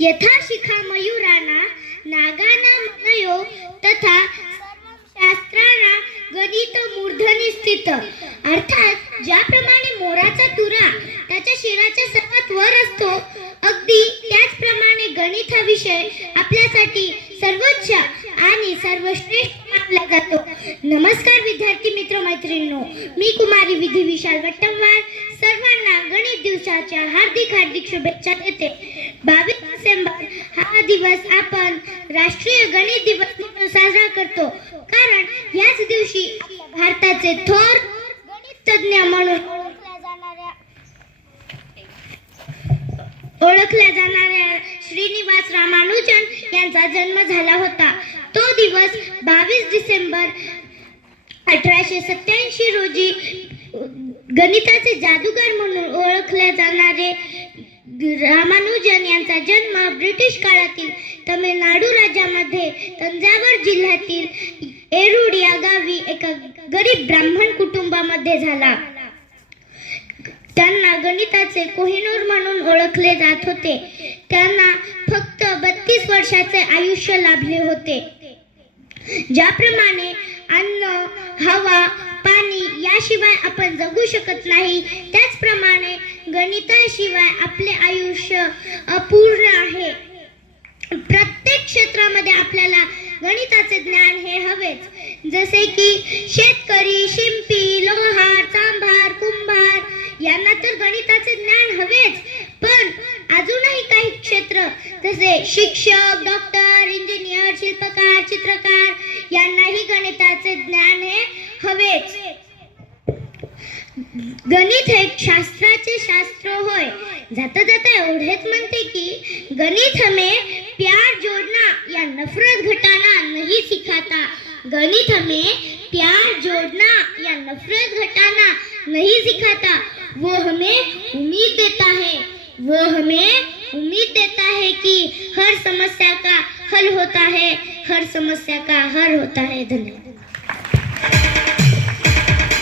यथा शिखा मयूराना नागाना मनयो तथा शास्त्राना गणित मूर्धनी स्थित। अर्थात ज्याप्रमाणे मोराचा तुरा त्याच्या शिराच्या सर्वात वर असतो, अगदी त्याचप्रमाणे गणित हा विषय आपल्यासाठी सर्वोच्च आणि सर्वश्रेष्ठ मानला जातो। नमस्कार विद्यार्थी मित्र मैत्रिणींनो, मी कुमारी विधी विशाल वट्टमवार सर्वांना गणित दिवसाच्या हार्दिक शुभेच्छा देते। 22 डिसेंबर हा दिवस आपण राष्ट्रीय गणित दिवस म्हणून साजरा करतो, कारण याच दिवशी भारताचे थोर गणित तज्ञ म्हणून ओळखल्या जाणाऱ्या श्रीनिवास रामानुजन यांचा जन्म झाला होता। तो दिवस 22 डिसेंबर 1887 रोजी गणिताचे जादूगार म्हणून ओळखले जाणारे रामानुजन यांचा जन्म ब्रिटिश काळातील तमिळनाडू राज्यामध्ये तंजावर जिल्ह्यातील एरुड या गावी एका गरीब ब्राह्मण कुटुंबामध्ये झाला। त्यांना गणिताचे कोहिनूर म्हणून ओळखले जात होते। त्यांना फक्त 32 वर्षाचे आयुष्य लाभले होते। ज्याप्रमाणे अन्न, हवा, पाणी याशिवाय आपण जगू शकत नाही, त्याचप्रमाणे गणिताशिवाय आपले आयुष्य अपूर्ण आहे। प्रत्येक क्षेत्रामध्ये आपल्याला गणिताचे ज्ञान हे हवेच, जसे की शेतकरी, शिंपी, लोहार, चांभार, कुंभार यांना तर गणिताचे ज्ञान हवेच, पण अजूनही काही क्षेत्र जसे शिक्षक, डॉक्टर, इंजिनियर, शिल्पकार, चित्रकार यांनाही गणिताचे ज्ञान हे हवेच। गणित हे शास्त्राचे शास्त्र होय। जाता जाता एवढेच म्हणते की गणित हमें प्यार जोड़ना या नफरत घटाना नहीं सिखाता। गणित हमें प्यार जोड़ना या नफरत घटाना नहीं सिखाता, वो हमें उम्मीद देता है। वो हमें उम्मीद देता है कि हर समस्या का हल होता है, हर समस्या का हल होता है। धन्यवाद।